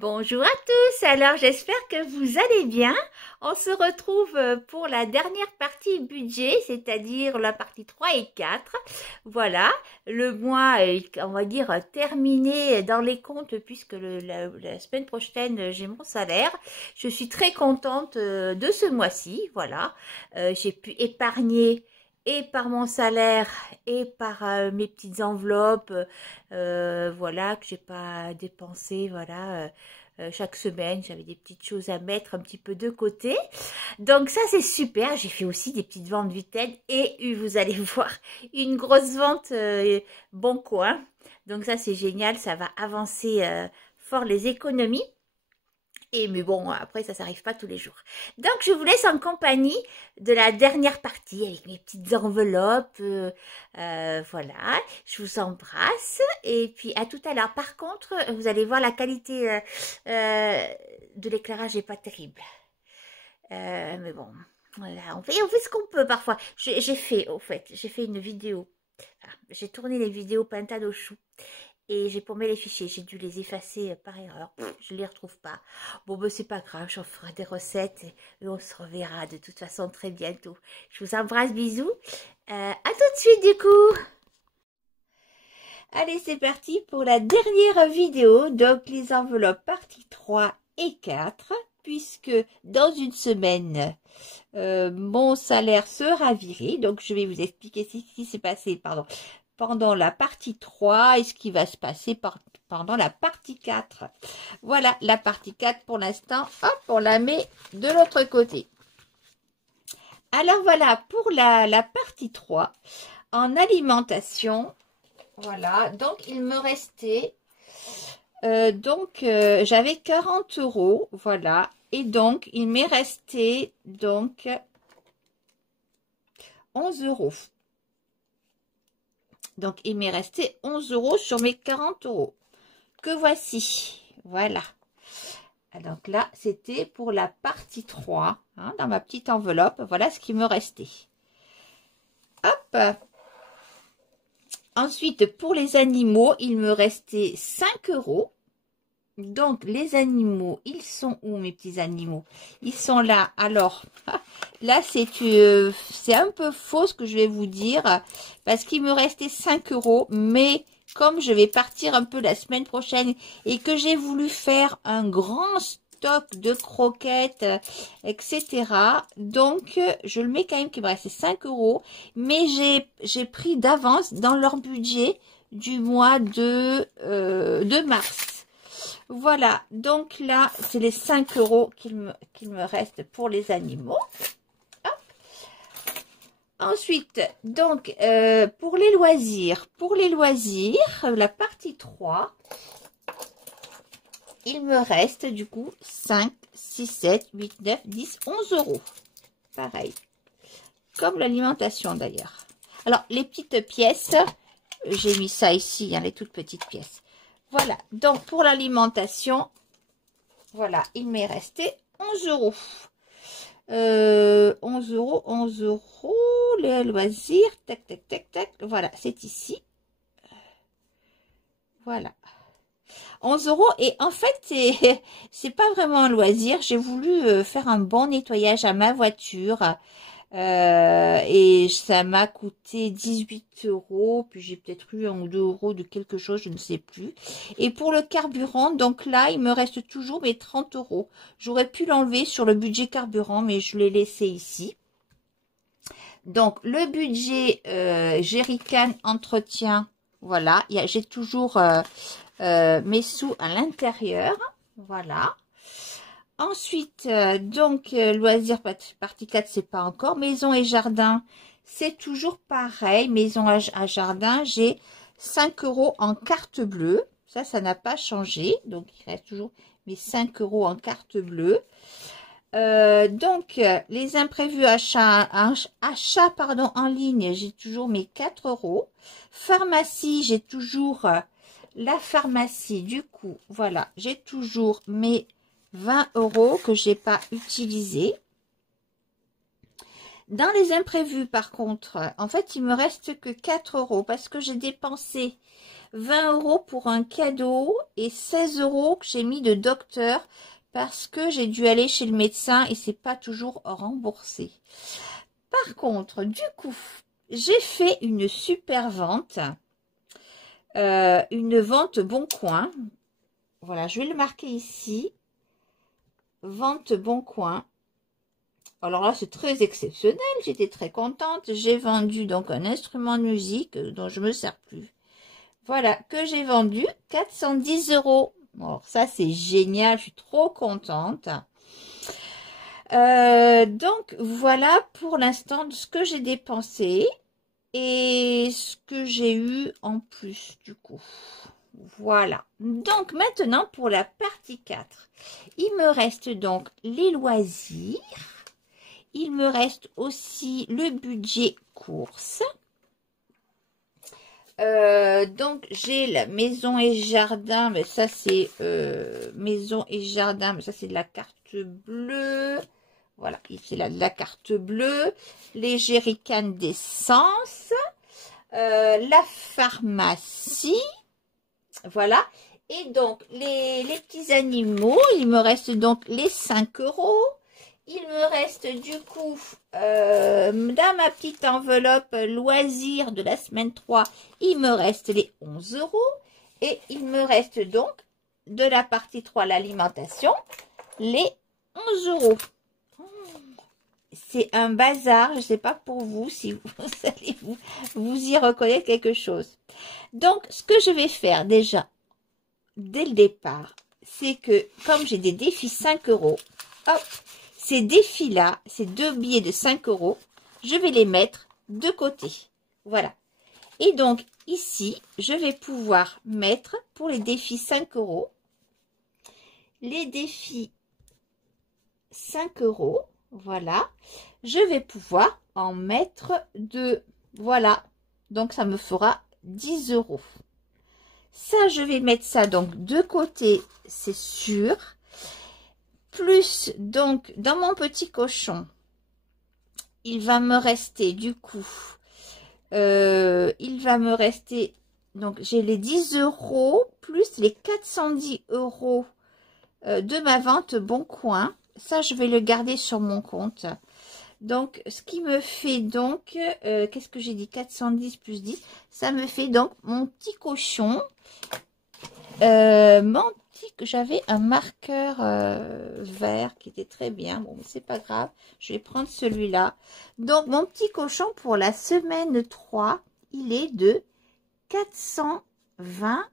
Bonjour à tous, alors j'espère que vous allez bien. On se retrouve pour la dernière partie budget, c'est-à-dire la partie 3 et 4. Voilà, le mois est, on va dire, terminé dans les comptes puisque la semaine prochaine j'ai mon salaire. Je suis très contente de ce mois-ci, voilà. J'ai pu épargner et par mon salaire et par mes petites enveloppes, voilà, que j'ai pas dépensé, voilà. Chaque semaine, j'avais des petites choses à mettre un petit peu de côté. Donc ça, c'est super. J'ai fait aussi des petites ventes Vinted et vous allez voir une grosse vente Bon Coin. Donc ça, c'est génial. Ça va avancer fort les économies. Mais bon, après, ça s'arrive pas tous les jours. Donc, je vous laisse en compagnie de la dernière partie avec mes petites enveloppes. Voilà, je vous embrasse. Et puis, à tout à l'heure. Par contre, vous allez voir la qualité de l'éclairage n'est pas terrible. Mais bon, voilà, on fait ce qu'on peut parfois. J'ai fait, au fait, j'ai fait une vidéo. Enfin, j'ai tourné les vidéos pintades au chou. Et j'ai paumé les fichiers, j'ai dû les effacer par erreur. Je les retrouve pas. Bon, ben c'est pas grave, j'en ferai des recettes et on se reverra de toute façon très bientôt. Je vous embrasse, bisous. À tout de suite du coup. Allez, c'est parti pour la dernière vidéo. Donc, les enveloppes partie 3 et 4. Puisque dans une semaine, mon salaire sera viré. Donc, je vais vous expliquer ce qui s'est passé, pendant la partie 3 et ce qui va se passer pendant la partie 4. Voilà, la partie 4 pour l'instant, hop, on la met de l'autre côté. Alors voilà, pour la partie 3, en alimentation, voilà, donc il me restait, j'avais 40 €, voilà, et donc il m'est resté, donc, 11 €. Donc, il m'est resté 11 € sur mes 40 € que voici. Voilà. Donc là, c'était pour la partie 3, hein, dans ma petite enveloppe. Voilà ce qui me restait. Hop. Ensuite, pour les animaux, il me restait 5 €. Donc, les animaux, ils sont où, mes petits animaux? Ils sont là. Alors, là, c'est un peu faux ce que je vais vous dire, parce qu'il me restait 5 €, mais comme je vais partir un peu la semaine prochaine et que j'ai voulu faire un grand stock de croquettes, etc. Donc, je le mets quand même qu'il me restait 5 €, mais j'ai pris d'avance dans leur budget du mois de mars. Voilà, donc là, c'est les 5 € qu'il me reste pour les animaux. Hop. Ensuite, donc, pour les loisirs, la partie 3, il me reste du coup 5, 6, 7, 8, 9, 10, 11 €. Pareil, comme l'alimentation d'ailleurs. Alors, les petites pièces, j'ai mis ça ici, hein, les toutes petites pièces. Voilà, donc pour l'alimentation, voilà, il m'est resté 11 €. 11 €, 11 €, les loisirs, tac, tac, tac, tac, voilà, c'est ici. Voilà. 11 € et en fait, c'est pas vraiment un loisir. J'ai voulu faire un bon nettoyage à ma voiture. Et ça m'a coûté 18 €, puis j'ai peut-être eu 1 ou 2 € de quelque chose, je ne sais plus. Et pour le carburant, donc là, il me reste toujours mes 30 €. J'aurais pu l'enlever sur le budget carburant, mais je l'ai laissé ici. Donc, le budget jerrycan entretien, voilà, j'ai toujours mes sous à l'intérieur, voilà. Ensuite, loisirs partie 4, c'est pas encore. Maison et jardin, c'est toujours pareil. Maison à jardin, j'ai 5 € en carte bleue. Ça n'a pas changé. Donc, il reste toujours mes 5 € en carte bleue. Les imprévus achats en ligne, j'ai toujours mes 4 €. Pharmacie, j'ai toujours la pharmacie. Du coup, voilà, j'ai toujours mes 20 € que j'ai pas utilisé. Dans les imprévus, par contre, en fait, il me reste que 4 € parce que j'ai dépensé 20 € pour un cadeau et 16 € que j'ai mis de docteur parce que j'ai dû aller chez le médecin et c'est pas toujours remboursé. Par contre, du coup, j'ai fait une super vente, une vente Bon Coin. Voilà, je vais le marquer ici. Vente Bon Coin. Alors là, c'est très exceptionnel. J'étais très contente. J'ai vendu donc un instrument de musique dont je me sers plus. Voilà, que j'ai vendu 410 €. Alors ça, c'est génial. Je suis trop contente. Donc, voilà pour l'instant ce que j'ai dépensé et ce que j'ai eu en plus du coup. Voilà. Donc, maintenant, pour la partie 4. Il me reste donc les loisirs. Il me reste aussi le budget course. Donc, j'ai la maison et jardin. Mais ça, c'est maison et jardin. Mais ça, c'est de la carte bleue. Voilà, c'est la carte bleue. Les jerrycans d'essence. La pharmacie. Voilà. Et donc, les petits animaux, il me reste donc les 5 €. Il me reste du coup, dans ma petite enveloppe loisirs de la semaine 3, il me reste les 11 €. Et il me reste donc, de la partie 3, l'alimentation, les 11 €. C'est un bazar, je ne sais pas pour vous si vous allez vous y reconnaître quelque chose. Donc, ce que je vais faire déjà, dès le départ, c'est que comme j'ai des défis 5 €, hop, ces défis-là, ces deux billets de 5 €, je vais les mettre de côté. Voilà. Et donc, ici, je vais pouvoir mettre pour les défis 5 €, les défis 5 €, voilà. Je vais pouvoir en mettre deux. Voilà. Donc, ça me fera 10 €. Ça, je vais mettre ça donc de côté, c'est sûr. Plus, donc, dans mon petit cochon, il va me rester, du coup, il va me rester, donc, j'ai les 10 € plus les 410 € de ma vente Bon Coin. Ça, je vais le garder sur mon compte. Donc, ce qui me fait donc, qu'est-ce que j'ai dit? 410 plus 10. Ça me fait donc mon petit cochon. J'avais un marqueur vert qui était très bien. Bon, mais c'est pas grave. Je vais prendre celui-là. Donc, mon petit cochon pour la semaine 3, il est de 420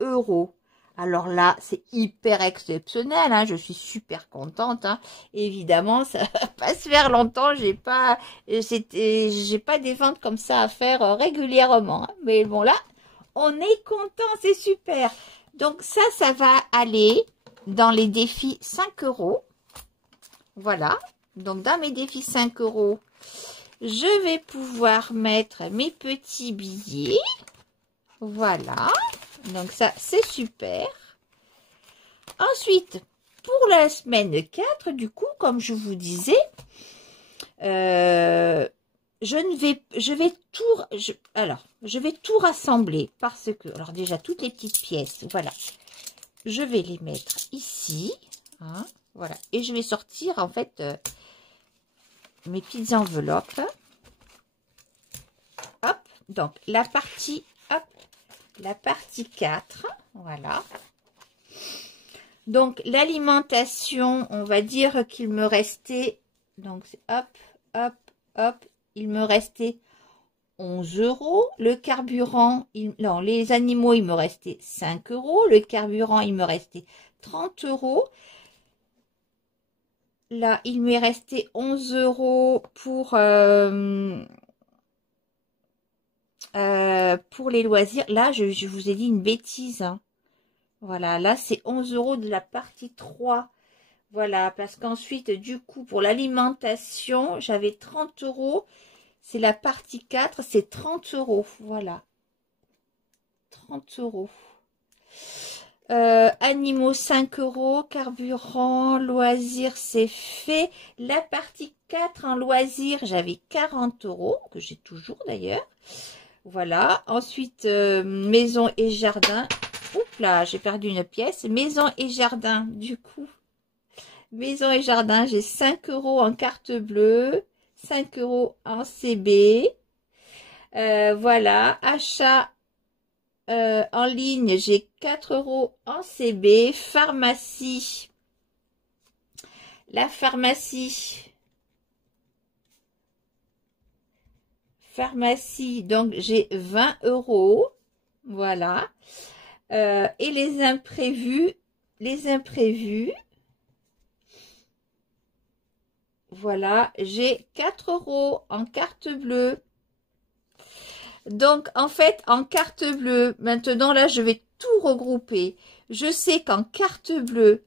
€. Alors là, c'est hyper exceptionnel, hein, je suis super contente, hein. Évidemment, ça va pas se faire longtemps, j'ai pas des ventes comme ça à faire régulièrement, hein. Mais bon là, on est content, c'est super. Donc ça va aller dans les défis 5 €. Voilà, donc dans mes défis 5 €, je vais pouvoir mettre mes petits billets. Voilà. Donc ça, c'est super. Ensuite, pour la semaine 4, du coup, comme je vous disais, je vais tout rassembler parce que, alors déjà, toutes les petites pièces, voilà, je vais les mettre ici, hein, voilà, et je vais sortir, en fait, mes petites enveloppes. Hop, donc, la partie 4, voilà. Donc, l'alimentation, on va dire qu'il me restait, donc, hop, hop, hop, il me restait 11 €. Le carburant, non, les animaux, il me restait 5 €. Le carburant, il me restait 30 €. Là, il m'est resté 11 € pour les loisirs. Là, je vous ai dit une bêtise, hein. Voilà, là, c'est 11 € de la partie 3. Voilà, parce qu'ensuite, du coup, pour l'alimentation, j'avais 30 €. C'est la partie 4, c'est 30 €. Voilà. 30 €. Animaux, 5 €. Carburant, loisirs, c'est fait. La partie 4 en loisirs, j'avais 40 €, que j'ai toujours d'ailleurs. Voilà. Ensuite, maison et jardin. Oups là, j'ai perdu une pièce. Maison et jardin, du coup. Maison et jardin, j'ai 5 € en carte bleue, 5 € en CB. Voilà. Achat en ligne, j'ai 4 € en CB. Pharmacie. La pharmacie. Pharmacie, donc j'ai 20 €. Voilà. Et les imprévus. Voilà, j'ai 4 € en carte bleue. Donc, en fait, en carte bleue, maintenant, là, je vais tout regrouper. Je sais qu'en carte bleue,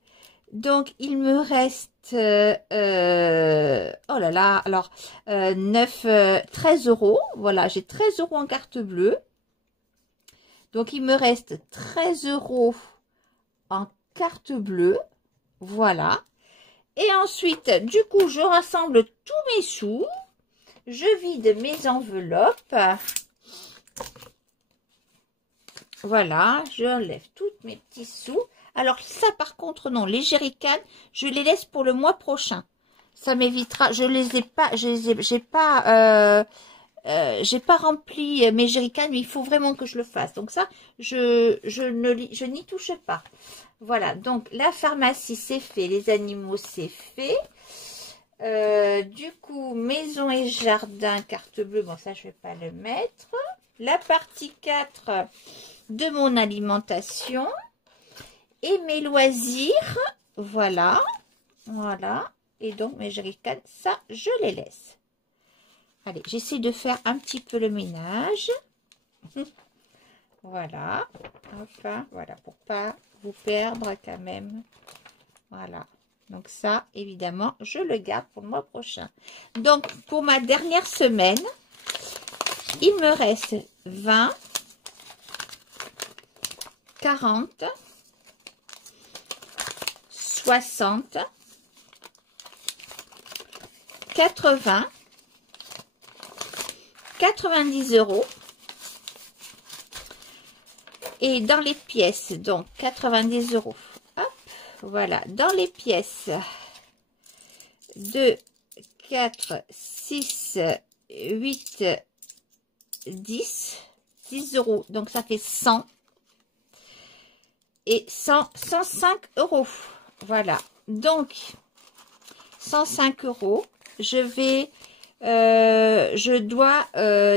donc, il me reste, oh là là, alors, 13 €. Voilà, j'ai 13 € en carte bleue. Donc, il me reste 13 € en carte bleue. Voilà. Et ensuite, du coup, je rassemble tous mes sous. Je vide mes enveloppes. Voilà, je enlève tous mes petits sous. Alors ça, par contre, non, les jerrycans, je les laisse pour le mois prochain. Ça m'évitera, je les ai pas, j'ai pas rempli mes jerrycans, mais il faut vraiment que je le fasse. Donc ça, je n'y touche pas. Voilà, donc la pharmacie, c'est fait. Les animaux, c'est fait. Du coup, maison et jardin, carte bleue, bon ça, je vais pas le mettre. La partie 4 de mon alimentation. Et mes loisirs, voilà. Voilà. Et donc, mes jerrycans, ça, je les laisse. Allez, j'essaie de faire un petit peu le ménage. Voilà. Enfin, voilà, pour pas vous perdre quand même. Voilà. Donc ça, évidemment, je le garde pour le mois prochain. Donc, pour ma dernière semaine, il me reste 20, 40, 60, 80, 90 €. Et dans les pièces, donc 90 €. Hop, voilà, dans les pièces 2, 4, 6, 8, 10, 10 €. Donc ça fait 100. Et 105 €. Voilà. Donc, 105 €. Je dois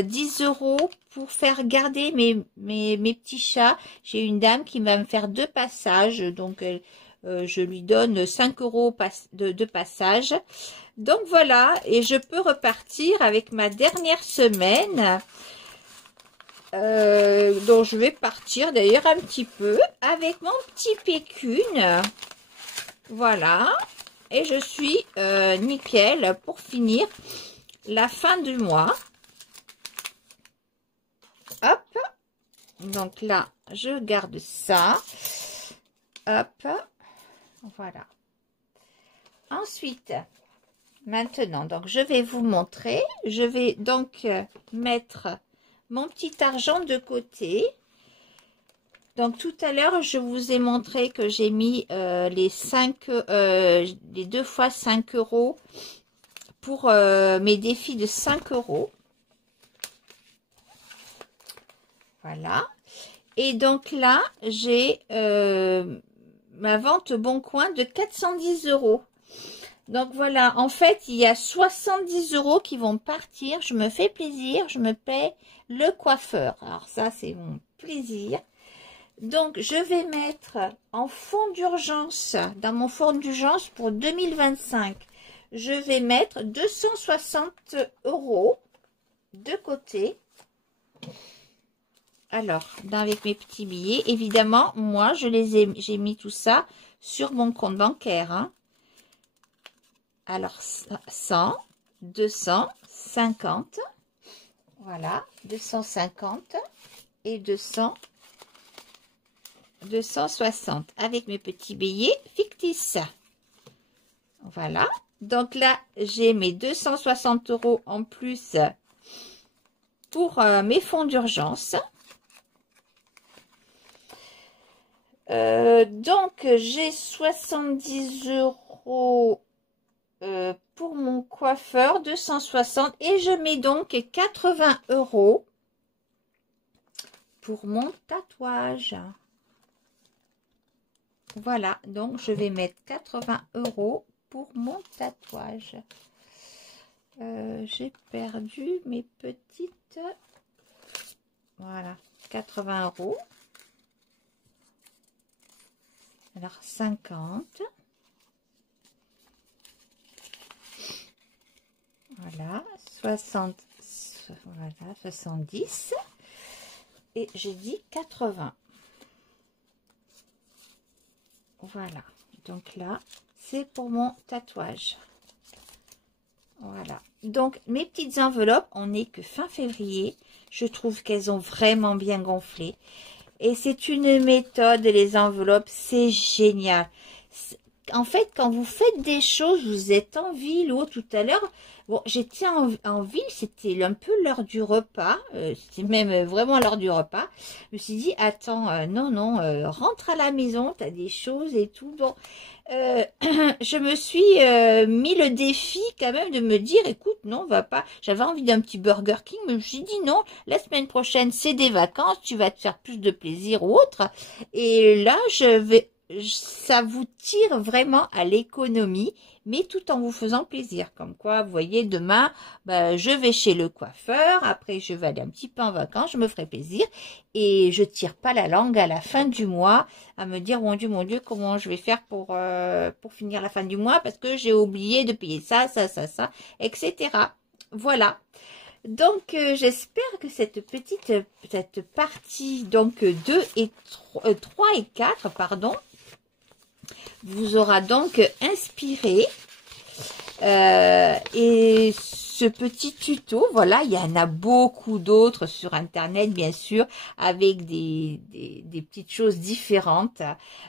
10 € pour faire garder mes petits chats. J'ai une dame qui va me faire 2 passages. Donc, je lui donne 5 € de passage. Donc, voilà. Et je peux repartir avec ma dernière semaine. Donc je vais partir d'ailleurs un petit peu avec mon petit pécune. Voilà. Et je suis nickel pour finir la fin du mois. Hop. Donc là, je garde ça. Hop. Voilà. Ensuite, maintenant, donc je vais vous montrer. Je vais donc mettre mon petit argent de côté. Donc tout à l'heure, je vous ai montré que j'ai mis les 2 fois 5 € pour mes défis de 5 €. Voilà. Et donc là, j'ai ma vente Bon Coin de 410 €. Donc voilà, en fait, il y a 70 € qui vont partir. Je me fais plaisir, je me paie le coiffeur. Alors ça, c'est mon plaisir. Donc, je vais mettre en fonds d'urgence, dans mon fonds d'urgence pour 2025, je vais mettre 260 € de côté. Alors, avec mes petits billets, évidemment, moi, j'ai mis tout ça sur mon compte bancaire, hein. Alors, 100, 250, voilà, 250 et 260 avec mes petits billets fictifs. Voilà, donc là, j'ai mes 260 € en plus pour mes fonds d'urgence. Donc, j'ai 70 € pour mon coiffeur, 260 et je mets donc 80 € pour mon tatouage. Voilà, donc je vais mettre 80 € pour mon tatouage. J'ai perdu mes petites... Voilà, 80 €. Alors, 50. Voilà, 60, voilà, 70. Et j'ai dit 80. Voilà, donc là, c'est pour mon tatouage. Voilà, donc mes petites enveloppes, on n'est que fin février. Je trouve qu'elles ont vraiment bien gonflé. Et c'est une méthode, les enveloppes, c'est génial. En fait, quand vous faites des choses, vous êtes en ville ou tout à l'heure. Bon, j'étais en ville, c'était un peu l'heure du repas. C'était même vraiment l'heure du repas. Je me suis dit, attends, non, rentre à la maison, tu as des choses et tout. Bon, je me suis mis le défi quand même de me dire, écoute, non, va pas. J'avais envie d'un petit Burger King, mais je me suis dit, non, la semaine prochaine, c'est des vacances, tu vas te faire plus de plaisir ou autre. Et là, ça vous tire vraiment à l'économie, mais tout en vous faisant plaisir. Comme quoi, vous voyez, demain, je vais chez le coiffeur, après je vais aller un petit peu en vacances, je me ferai plaisir, et je tire pas la langue à la fin du mois, à me dire, mon Dieu, comment je vais faire pour finir la fin du mois, parce que j'ai oublié de payer ça, etc. Voilà. Donc, j'espère que cette partie, donc 2 et 3 et 4, pardon, vous aura donc inspiré. Et ce petit tuto, voilà, il y en a beaucoup d'autres sur internet, bien sûr, avec des petites choses différentes,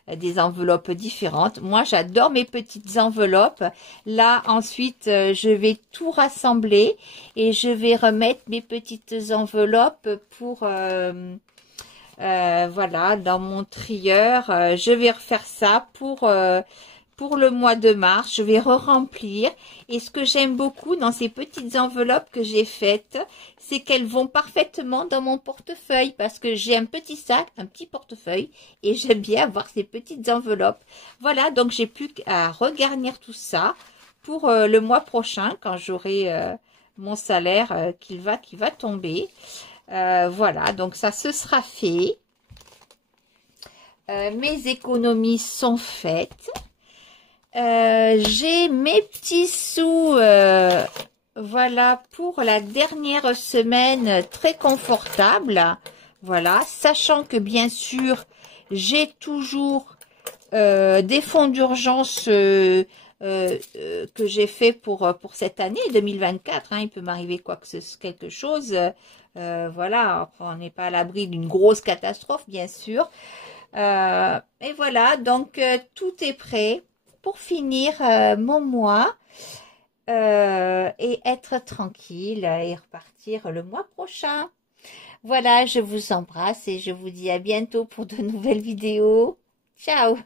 des enveloppes différentes. Moi, j'adore mes petites enveloppes. Là, ensuite, je vais tout rassembler et je vais remettre mes petites enveloppes pour... voilà, dans mon trieur, je vais refaire ça pour le mois de mars. Je vais re-remplir. Et ce que j'aime beaucoup dans ces petites enveloppes que j'ai faites, c'est qu'elles vont parfaitement dans mon portefeuille parce que j'ai un petit sac, un petit portefeuille et j'aime bien avoir ces petites enveloppes. Voilà, donc j'ai plus qu'à regarnir tout ça pour le mois prochain quand j'aurai mon salaire qui va tomber. Voilà, donc ça se sera fait. Mes économies sont faites. J'ai mes petits sous, voilà, pour la dernière semaine, très confortable. Voilà, sachant que bien sûr, j'ai toujours des fonds d'urgence que j'ai fait pour cette année 2024. Hein, il peut m'arriver quelque chose. Voilà, on n'est pas à l'abri d'une grosse catastrophe, bien sûr. Et voilà, donc tout est prêt pour finir mon mois et être tranquille et repartir le mois prochain. Voilà, je vous embrasse et je vous dis à bientôt pour de nouvelles vidéos. Ciao!